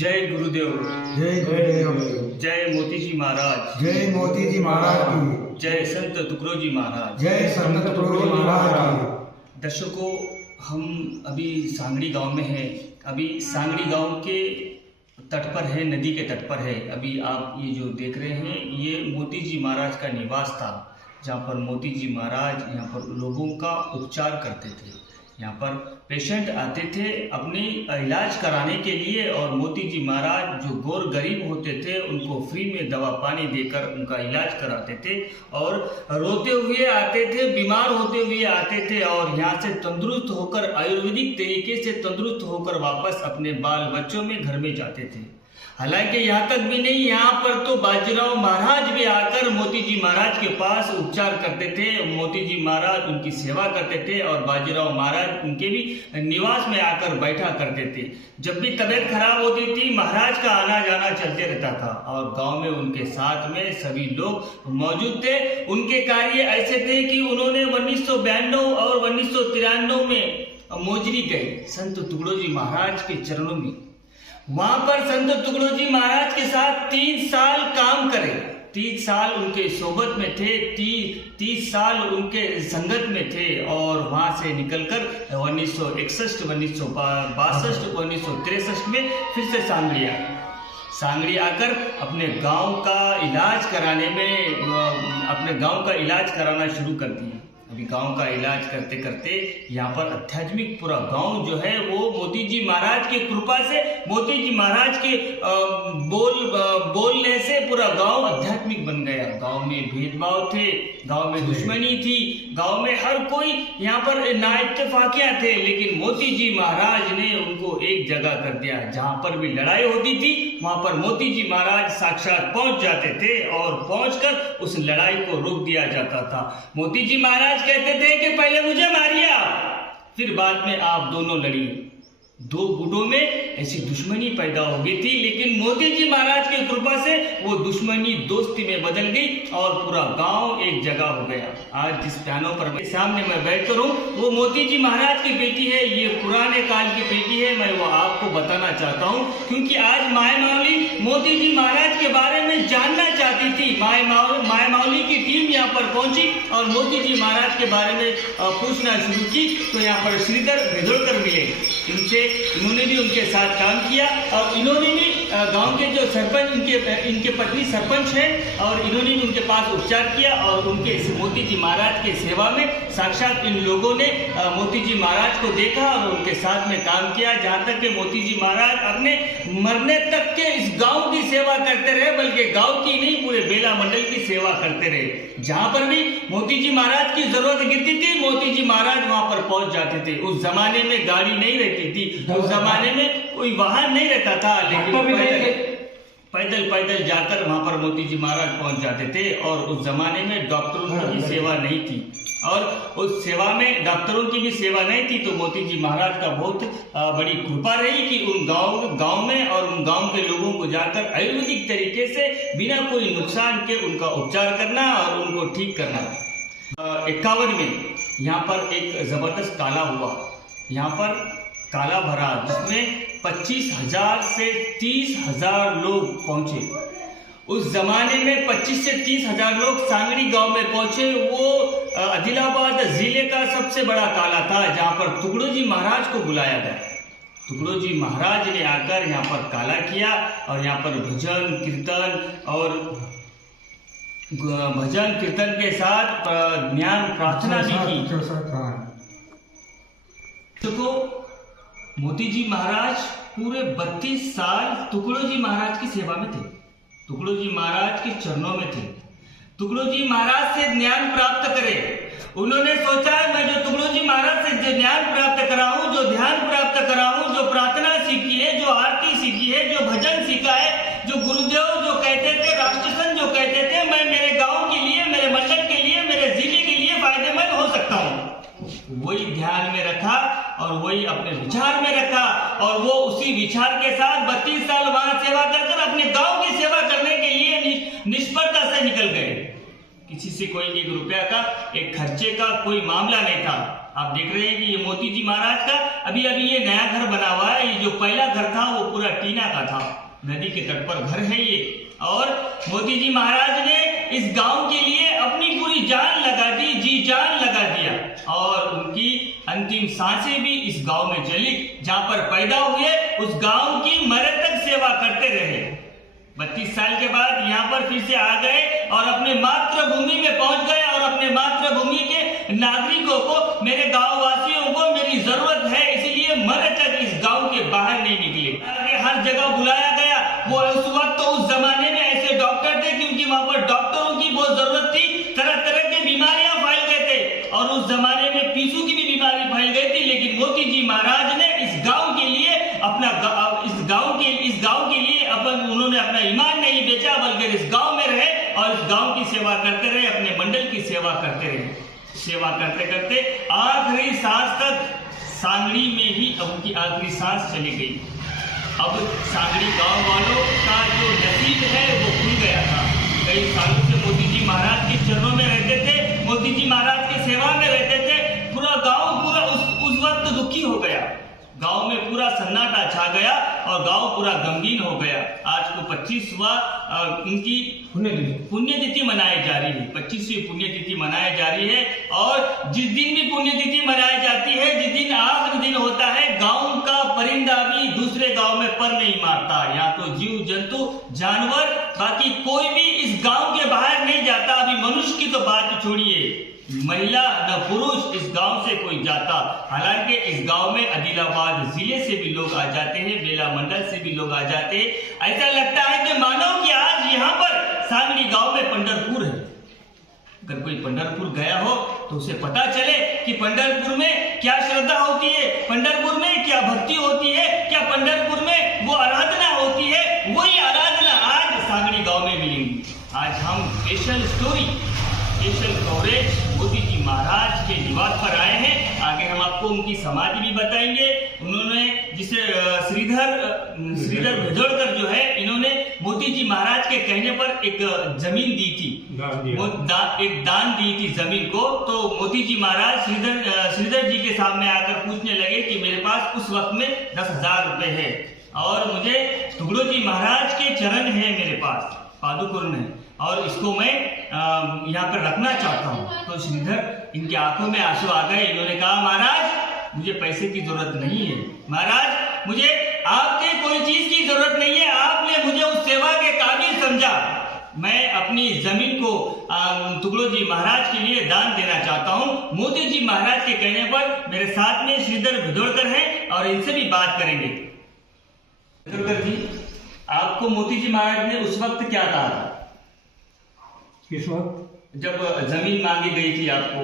जय गुरुदेव। जय गुरुदेव। जय मोती जी महाराज। जय मोती जी महाराज की। जय संत तुकड़ो जी महाराज। जय संत तुकड़ो जी महाराज की। दर्शकों, हम अभी सांगड़ी गांव में हैं। अभी सांगड़ी गांव के तट पर है, नदी के तट पर है। अभी आप ये जो देख रहे हैं, ये मोती जी महाराज का निवास था, जहाँ पर मोती जी महाराज यहाँ पर लोगों का उपचार करते थे। यहाँ पर पेशेंट आते थे अपनी इलाज कराने के लिए, और मोती जी महाराज जो गौर गरीब होते थे उनको फ्री में दवा पानी देकर उनका इलाज कराते थे। और रोते हुए आते थे, बीमार होते हुए आते थे, और यहाँ से तंदुरुस्त होकर आयुर्वेदिक तरीके से तंदुरुस्त होकर वापस अपने बाल बच्चों में घर में जाते थे। हालांकि यहाँ तक भी नहीं, यहाँ पर तो बाजीराव महाराज भी आकर मोती जी महाराज के पास उपचार करते थे। मोती जी महाराज उनकी सेवा करते थे, और बाजीराव महाराज उनके भी निवास में आकर बैठा करते थे। जब भी तबीयत खराब होती थी, महाराज का आना जाना चलते रहता था, और गांव में उनके साथ में सभी लोग मौजूद थे। उनके कार्य ऐसे थे कि उन्होंने 1992 और 1993 में मोजरी गए संत तुकड़ो जी महाराज के चरणों में। वहां पर संत तुकड़ो जी महाराज के साथ 3 साल काम करे। 30 साल उनके सोबत में थे, 30 साल उनके संगत में थे, और वहां से निकलकर 1961, 1962, 1963 में फिर से सांगड़ी आकर अपने गांव का इलाज कराना शुरू कर दिया। अभी गांव का इलाज करते करते यहाँ पर आध्यात्मिक पूरा गांव जो है वो मोती जी महाराज की कृपा से, मोती जी महाराज के बोलने से पूरा गांव आध्यात्मिक बन गया। गांव में भेदभाव थे, गांव में दुश्मनी थी, गांव में हर कोई यहाँ पर नाइत्तेफाकियां थे, लेकिन मोती जी महाराज ने उनको एक जगह कर दिया। जहाँ पर भी लड़ाई होती थी वहां पर मोती जी महाराज साक्षात पहुंच जाते थे, और पहुंचकर उस लड़ाई को रोक दिया जाता था। मोती जी महाराज कहते थे कि पहले मुझे मारिए, फिर बाद में आप दोनों लड़िए। 2 गुटों में ऐसी दुश्मनी पैदा हो गई थी, लेकिन मोती जी महाराज की कृपा से वो दुश्मनी दोस्ती में बदल गई, और पूरा गांव एक जगह हो गया। आज जिस पियानो पर सामने मैं बैठकर हूँ, वो मोती जी महाराज की बेटी है। ये पुराने काल की बेटी है। मैं वो आपको बताना चाहता हूँ, क्योंकि आज माय मावली मोती जी महाराज के बारे में जानना चाहती थी। माय मावली की टीम यहाँ पर पहुंची और मोती जी महाराज के बारे में पूछना शुरू की। तो यहाँ पर श्रीधर भेदोड़कर मिले। इन्होंने भी उनके साथ काम किया, और इन्होंने भी गांव के जो सरपंच, इनके पत्नी सरपंच है, और इन्होंने भी उनके पास उपचार किया, और उनके मोती जी महाराज के सेवा में साक्षात इन लोगों ने मोती जी महाराज को देखा और उनके साथ में काम किया। जहाँ तक कि मोती जी महाराज अपने मरने तक के इस गांव की सेवा करते रहे, बल्कि गांव की नहीं पूरे बेला मंडल की सेवा करते रहे। जहाँ पर भी मोती जी महाराज की जरूरत गिरती थी, मोती जी महाराज वहां पर पहुंच जाते थे। उस जमाने में गाड़ी नहीं रहती थी, उस जमाने में कोई वाहन नहीं रहता था, लेकिन पैदल जाकर वहां पर मोती जी महाराज पहुंच जाते थे। और उस जमाने में डॉक्टरों की भी सेवा नहीं थी, और उस सेवा में डॉक्टरों की भी सेवा नहीं थी। तो मोती जी महाराज का बहुत बड़ी कृपा रही कि उन गांव में और उन गांव के लोगों को जाकर आयुर्वेदिक तरीके से बिना कोई नुकसान के उनका उपचार करना और उनको ठीक करना। 51 में यहाँ पर एक जबरदस्त काला हुआ। यहाँ पर काला भरा, जिसमें 25,000 से 30,000 लोग पहुंचे। उस जमाने में 25 से 30,000 लोग सांगड़ी गांव में पहुंचे। वो आदिलाबाद जिले का सबसे बड़ा काला था, जहां पर तुकड़ो जी महाराज को बुलाया गया। तुकड़ो जी महाराज ने आकर यहाँ पर काला किया, और यहाँ पर भजन कीर्तन के साथ ज्ञान प्रार्थना भी की। देखो, मोती जी महाराज पूरे 32 साल तुकड़ो जी महाराज की सेवा में थे, तुकड़ो जी महाराज के चरणों में थे। तुकड़ो जी महाराज से ज्ञान प्राप्त करे। उन्होंने सोचा, मैं जो तुकड़ो जी महाराज से जो ज्ञान प्राप्त करा हूं, जो ध्यान प्राप्त करा हूं, जो प्रार्थना सीखी है, जो आरती सीखी है, जो भजन सीखा है, जो गुरुदेव जो कहते थे, राष्ट्रसंत जो कहते थे, मैं मेरे गांव के लिए, मेरे मंडल के लिए, मेरे जिले के लिए फायदेमंद हो सकता हूँ। वही ध्यान में रखा और वही अपने विचार में रखा, और वो उसी विचार के साथ 32 साल वहां सेवा कर अपने गांव की सेवा करने के लिए निष्फलता से निकल गए। किसी से कोई 1 रुपया का, एक खर्चे का कोई मामला नहीं था। आप देख रहे हैं कि ये मोती जी महाराज का अभी ये नया घर बना हुआ है। ये जो पहला घर था वो पूरा टीना का था, नदी के तट पर घर है ये। और मोती जी महाराज ने इस गांव के लिए अपनी पूरी जान लगा दी, जी जान लगा दिया, और उनकी अंतिम सांसें भी इस गांव में चली। जहां पर पैदा हुए उस गांव की मरे तक सेवा करते रहे। 32 साल के बाद यहाँ पर फिर से आ गए और अपने मातृभूमि में पहुंच गए और अपने मातृभूमि के नागरिकों को, मेरे गांव वासियों को मेरी जरूरत है, इसलिए मरे तक इस गांव के बाहर नहीं निकले। हर जगह बुलाया गया। वो उस वक्त तो उस जमाने में ऐसे डॉक्टर थे क्योंकि वहां पर डॉक्टरों की बहुत जरूरत थी। तरह तरह की बीमारियां फैल गए थे और उस जमाने में पीसू की भी बीमारी फैल गई थी। लेकिन मोती जी महाराज ने इस गांव के लिए इस गांव के लिए उन्होंने अपना ईमान नहीं बेचा, बल्कि इस गांव में रहे और इस गांव की सेवा करते रहे, अपने मंडल की सेवा करते रहे। सेवा करते करते आखिरी सांस तक सांगड़ी में ही उनकी आखिरी सांस चली गई। अब सांगड़ी गांव वालों का जो नसीब है वो खुल गया था। कई सालों से मोती जी महाराज के चरणों में रहते थे, मोती जी महाराज की सेवा में रहते थे। पूरा गांव उस वक्त दुखी हो गया। गांव में पूरा सन्नाटा छा गया और गांव पूरा गमगीन हो गया। आज को 25वां उनकी पुण्यतिथि मनाई जा रही है। 25वीं पुण्यतिथि मनाई जा रही है। और जिस दिन भी पुण्यतिथि मनाई जाती है, जिस दिन आखिरी दिन होता है, गांव का परिंदा भी दूसरे गांव में पर नहीं मारता। यहाँ तो जीव जंतु जानवर बाकी कोई भी इस गांव के बाहर नहीं जाता। अभी मनुष्य की तो बात छोड़िए, महिला न पुरुष इस गांव से कोई जाता। हालांकि इस गांव में आदिलाबाद जिले से भी लोग आ जाते हैं, बेला मंडल से भी लोग आ जाते हैं। ऐसा लगता है कि मानो कि आज यहाँ पर सांगड़ी गांव में पंढरपुर है। अगर कोई पंढरपुर गया हो तो उसे पता चले कि पंढरपुर में क्या श्रद्धा होती है, पंढरपुर में क्या भक्ति होती है, क्या पंढरपुर में वो आराधना होती है। वही आराधना आज सांगड़ी गांव में मिलेंगी। आज हम स्पेशल कवरेज मोती जी महाराज के निवास पर आए हैं। आगे हम आपको उनकी समाधि भी बताएंगे। उन्होंने जिसे श्रीधर भेजोड़कर जो है, इन्होंने मोती जी महाराज के कहने पर एक जमीन दी थी, एक दान दी थी जमीन को। तो मोती जी महाराज श्रीधर जी के सामने आकर पूछने लगे कि मेरे पास उस वक्त में 10,000 रुपए है और मुझे टुगड़ो जी महाराज के चरण है मेरे पास, पादुकुर्ण है, और इसको मैं यहाँ पर रखना चाहता हूँ। तो श्रीधर, इनकी आंखों में आंसू आ गए। इन्होंने कहा, महाराज मुझे पैसे की जरूरत नहीं है, महाराज मुझे आपके कोई चीज की जरूरत नहीं है। आपने मुझे उस सेवा के काबिल समझा। मैं अपनी जमीन को टुगड़ो जी महाराज के लिए दान देना चाहता हूँ। मोती जी महाराज के कहने पर मेरे साथ में श्रीधर भेजोड़कर हैं और इनसे भी बात करेंगे। भेजोड़कर जी, आपको मोती जी महाराज ने उस वक्त क्या कहा था? किस वक्त? जब जमीन मांगी गई थी आपको?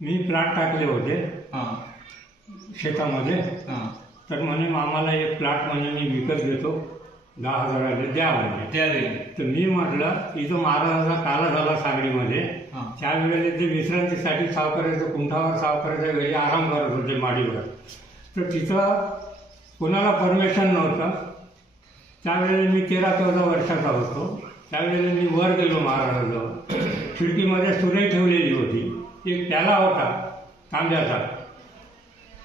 मी प्लॉट टाकले होते शेतामध्ये, तर म्हणे आम्हाला एक प्लॉट म्हणे मी विकत घेतो 10,000 द्या म्हणे. त्यावेळी तर मी म्हटलं इथं महाराजांचा काला झाला सांगलीमध्ये. त्यावेळेला ते विश्रांतीसाठी सावकाराच्या कुंठावर सावकाराच्या घरी आराम करत होते माडीवर. तर तिथं कोणाला परमिशन नव्हतं. त्यावेळेला मी 13-14 वर्षाचा होतो. त्यावेळेला मी वर गेलो महाराजांजवळ. खिडकीमध्ये सुरे ठेवलेली होती. एक प्याला होता तांब्याचा.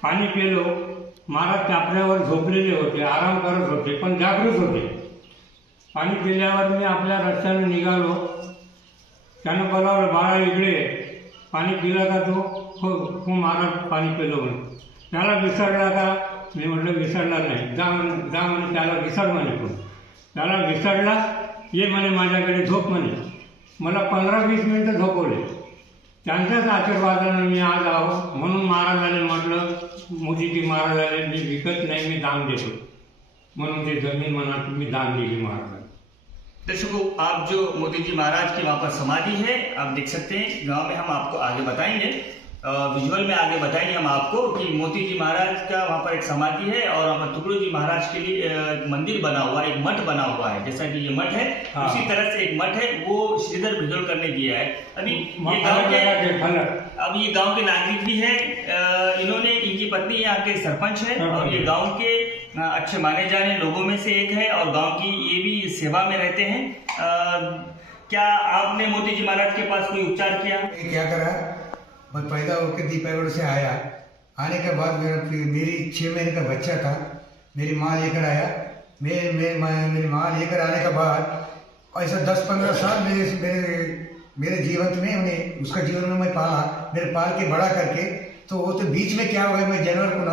पाणी पिलो. महाराज टापऱ्यावर झोपलेले होते, आराम करत होते, पण जागृत होते. पाणी पिल्यावर मी आपल्या रस्त्याने निघालो. त्यानं बोलावलं, बाळा इकडे. पाणी पिला का तो? हो महाराज पाणी पिलो म्हणे. त्याला विसरला का? मी म्हटलं विसरला नाही. जा म्हणे त्याला विसर म्हणे. पण त्याला विसरला. ये म्हणे माझ्याकडे झोप म्हणे. मला 15-20 मिनटं झोपवले. त्यांच्याच आशीर्वादानं मी आज आहो. म्हणून महाराजांनी म्हटलं, मोदीजी महाराजांनी मी विकत नाही, मी दान देतो. म्हणून ते जमीन म्हणा तुम्ही दान दिली महाराजांनी. दर्शकों, आप जो मोती जी महाराज की वहाँ पर समाधि है आप देख सकते हैं। गांव में हम आपको आगे बताएंगे, विजुअल में आगे बताएंगे हम आपको कि मोती जी महाराज का वहाँ पर एक समाधि है और वहाँ पर टुगड़ो जी महाराज के लिए एक मंदिर बना हुआ है, एक मठ बना हुआ है। जैसा कि ये मठ है उसी तरह से एक मठ है, वो श्रीधर भेजोड़कर ने दिया है। अभी ये गांव के नागरिक भी है। इन्होंने, इनकी पत्नी यहाँ के सरपंच है और ये गाँव के अच्छे माने जाने लोगों में से एक है और गाँव की ये भी सेवा में रहते हैं। क्या आपने मोती जी महाराज के पास कोई उपचार किया? क्या करा? मैं पैदा होकर दीपागढ़ से आया। आने के बाद मेरी 6 महीने का बच्चा था, मेरी माँ लेकर आया। मेरी माँ लेकर आने के बाद ऐसा 10-15 साल मेरे जीवन में उन्हें उसका जीवन में मैं पाला, मेरे पाल के बड़ा करके। तो वो तो बीच में क्या हुआ, मैं जानवर को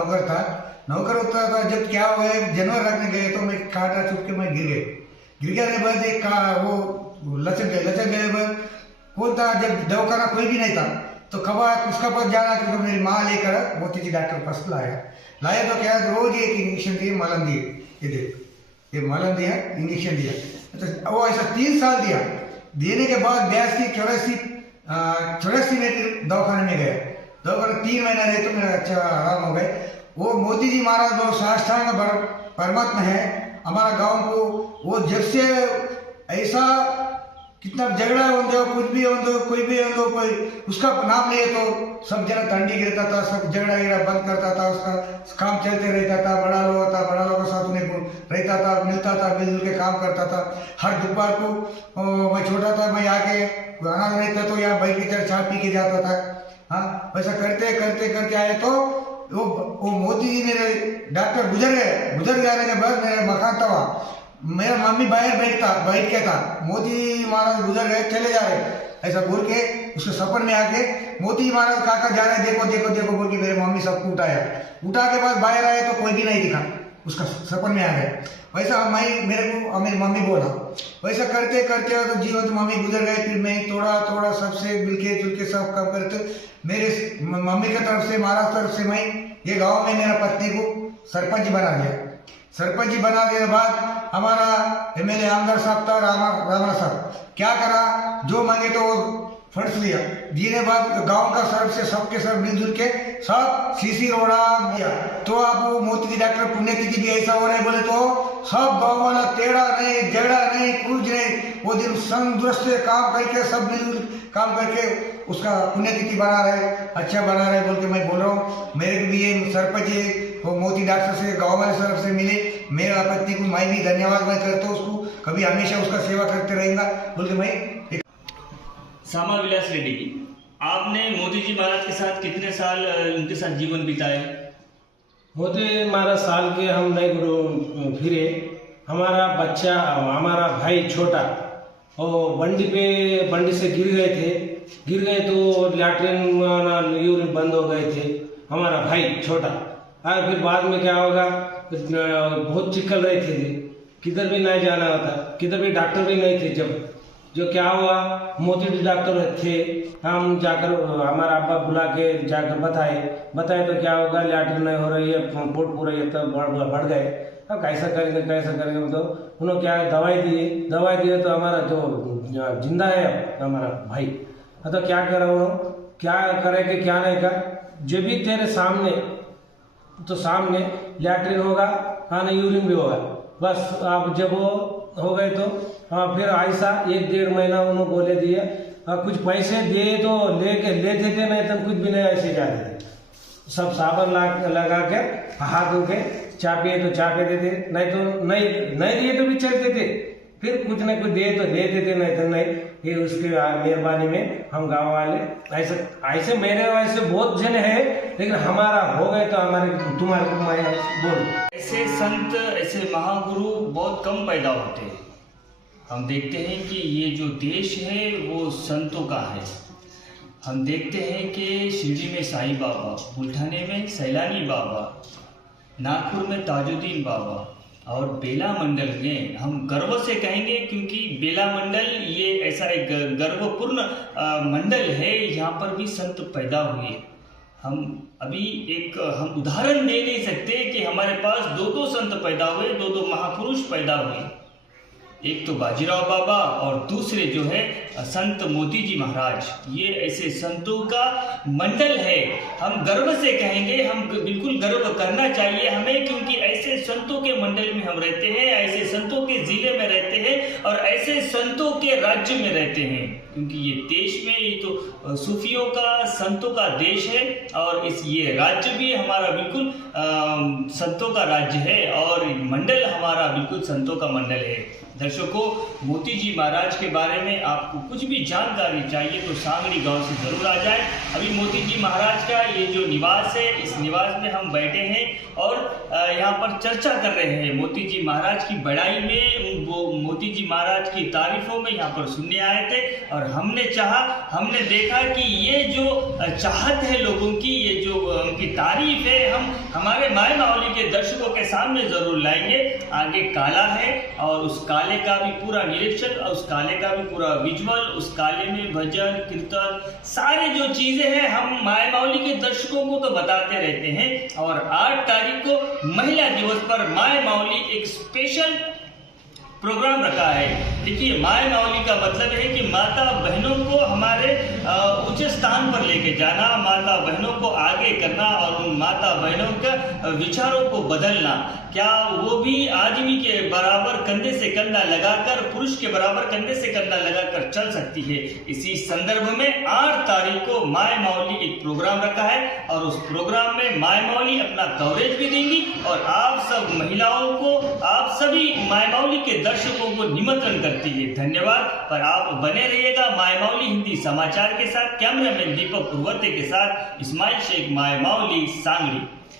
नौकर होता था। जब क्या हुआ, जानवर रखने गए तो मैं काटा चुप के मैं गिर गया। बाद एक वो लचक गए बाद वो था, जब दवाखाना कोई भी नहीं था तो कब उसका पास जाना, क्योंकि मेरी माँ लेकर मोती जी डॉक्टर पास लाया तो क्या रोज एक इंजेक्शन दिए, मलम दिए। ये देख, ये मलम दिया, इंजेक्शन दिया। तो वो ऐसा 3 साल दिया। देने के बाद 82-84 में दवाखाने में गए। दवाखाने 3 महीना रहे तो मेरा अच्छा आराम हो गए। वो मोती जी महाराज वो साष्टांग परमात्मा है हमारा गांव को। वो जब से ऐसा कितना झगड़ा हो दो, कुछ भी हो दो, कोई भी हो दो, कोई उसका नाम ले तो सब जना ठंडी गिरता था, सब झगड़ा बंद करता था, उसका काम चलते रहता था। बड़ा लोग के साथ उन्हें रहता था, मिलता था, मिलजुल के काम करता था। हर दोपहर को मैं छोटा था, मैं आके आना रहता तो यहाँ बैठ के चाय पी के जाता था। हाँ, वैसा करते करते करके आए तो वो मोती जी मेरे डॉक्टर गुजर जाने के बाद मेरा मकान था। मेरा मम्मी बाहर बैठ के था, मोती महाराज गुजर गए, चले जा रहे, ऐसा बोल के उसके सपन में आके मोती महाराज काका जा रहे, देखो देखो देखो बोल के मेरे मम्मी सबको उठा के बाद बाहर आए तो कोई भी नहीं दिखा, उसका सपन में आ गए। वैसा मेरी मम्मी बोला। वैसा करते करते तो जीवन मम्मी गुजर गए। फिर मैं थोड़ा सबसे मिलके जुल के सब काम करते। मेरे मम्मी की तरफ से, महाराज तरफ से मैं ये गाँव में मेरा पत्नी को सरपंच बना दिया। सरपंच जी बना देने के बाद हमारा MLA आमदार साहब था, राणा साहब, क्या करा, जो मांगे तो वो फंड्स लिया। जीने बाद गांव का सर्व से सबके सब मिलजुल के सब सीसी रोड़ा दिया। तो आप वो मोती जी डॉक्टर पुण्यतिथि भी ऐसा हो रहा है बोले तो सब गाँव वाला टेढ़ा नहीं, झगड़ा नहीं, कुछ नहीं, वो दिन संतुष्ट से काम करके सब मिलजुल काम करके उसका पुण्यतिथि बना रहे, अच्छा बना रहे बोल के मैं बोल रहा हूँ। मेरे को भी ये सरपंच वो मोती डॉक्टर से गाँव वाले तरफ से मिले, मेरा पत्नी को मैं भी धन्यवाद मैं करता हूँ, उसको कभी हमेशा उसका सेवा करते रहेगा बोल के मैं। श्यामा विलास रेड्डी जी, आपने मोती जी महाराज के साथ कितने साल उनके साथ जीवन बिताए? मोती महाराज साल के हम नहीं गुरु फिरे। हमारा बच्चा, हमारा भाई छोटा, वो बंडी से गिर गए तो लैट्रिन यूरिन बंद हो गए थे, हमारा भाई छोटा। फिर बाद में क्या होगा, बहुत चिकल रहे थे, किधर भी नहीं जाना होता, किधर भी डॉक्टर भी नहीं थे। जो क्या हुआ, मोती जी डॉक्टर थे, हम जाकर हमारा अब्बा बुला के जाकर बताए तो क्या होगा, लैट्रिन नहीं हो रही है, पोट पूरा ये तो बढ़ गए। अब कैसा करेंगे तो उन्होंने क्या दवाई दिए तो हमारा जो जिंदा है हमारा भाई, तो क्या करा उन्होंने, क्या करेंगे क्या नहीं कर, जब भी तेरे सामने लैट्रिन होगा, खाना यूरिन भी होगा, बस आप जब वो हो गए तो फिर ऐसा 1-1.5 महीना उन्होंने बोले दिए। कुछ पैसे दिए तो लेते थे, नहीं तो कुछ भी नहीं, ऐसे जा रहे थे। सब साबुन लगा के हाथ धो के चाय पिए तो चाय पे देते, नहीं तो नहीं दिए तो भी चलते थे। फिर कुछ न कुछ दिए तो देते थे, नहीं तो नहीं। ये उसके मेहरबानी में हम गांव वाले ऐसे मेरे वैसे बहुत जन है, लेकिन हमारा हो गए तो तुम्हारे को मैं बोल। ऐसे संत, ऐसे महागुरु बहुत कम पैदा होते हैं। हम देखते हैं कि ये जो देश है वो संतों का है। हम देखते हैं कि शिरडी में साईं बाबा, बुल्ढाने में सैलानी बाबा, नागपुर में ताजुद्दीन बाबा और बेला मंडल में हम गर्व से कहेंगे, क्योंकि बेला मंडल ये ऐसा एक गर्वपूर्ण मंडल है, यहाँ पर भी संत पैदा हुए। हम उदाहरण दे नहीं सकते कि हमारे पास 2 संत पैदा हुए, 2 महापुरुष पैदा हुए। एक तो बाजीराव बाबा और दूसरे जो है संत मोती जी महाराज। ये ऐसे संतों का मंडल है। हम गर्व से कहेंगे, हम बिल्कुल गर्व करना चाहिए हमें, क्योंकि ऐसे संतों के मंडल में हम रहते हैं, ऐसे संतों के जिले में रहते हैं और ऐसे संतों के राज्य में रहते हैं। क्योंकि ये देश में ये तो सूफियों का, संतों का देश है और ये राज्य भी हमारा बिल्कुल संतों का राज्य है और मंडल हमारा बिल्कुल संतों का मंडल है। दर्शकों, मोती जी महाराज के बारे में आपको कुछ भी जानकारी चाहिए तो सांगड़ी गांव से जरूर आ जाए। अभी मोती जी महाराज का ये जो निवास है, इस निवास में हम बैठे हैं और यहाँ पर चर्चा कर रहे हैं मोती जी महाराज की बड़ाई में। वो मोती जी महाराज की तारीफों में यहाँ पर सुनने आए थे और हमने देखा कि ये जो चाहत है लोगों की, ये जो उनकी तारीफ है, हम हमारे माय मावली के दर्शकों के सामने जरूर लाएंगे। आगे काला है और उस काले का भी पूरा निरीक्षण, उस काले का भी पूरा विजुअल, उस काले में भजन कीर्तन सारे जो चीजें हैं हम माय मावली के दर्शकों को तो बताते रहते हैं। और 8 तारीख को महिला दिवस पर माय मावली एक स्पेशल प्रोग्राम रखा है। देखिए, माय मावली का मतलब है कि माता बहनों को हमारे ऊंचे स्थान पर लेके जाना, माता बहनों को आगे करना और उन माता बहनों के विचारों को बदलना। क्या वो भी आदमी के बराबर कंधे से कंधा लगाकर, पुरुष के बराबर कंधे से कंधा लगाकर चल सकती है। इसी संदर्भ में 8 तारीख को माय मावली एक प्रोग्राम रखा है और उस प्रोग्राम में माय मावली अपना कवरेज भी देंगी और आप सब महिलाओं को, आप सभी माय मावली के दर्शकों को निमंत्रण करती है। धन्यवाद। पर आप बने रहिएगा माय मावली हिंदी समाचार के साथ। कैमरामैन दीपक पुरवते के साथ इस्माइल शेख, माय मावली, सांगली।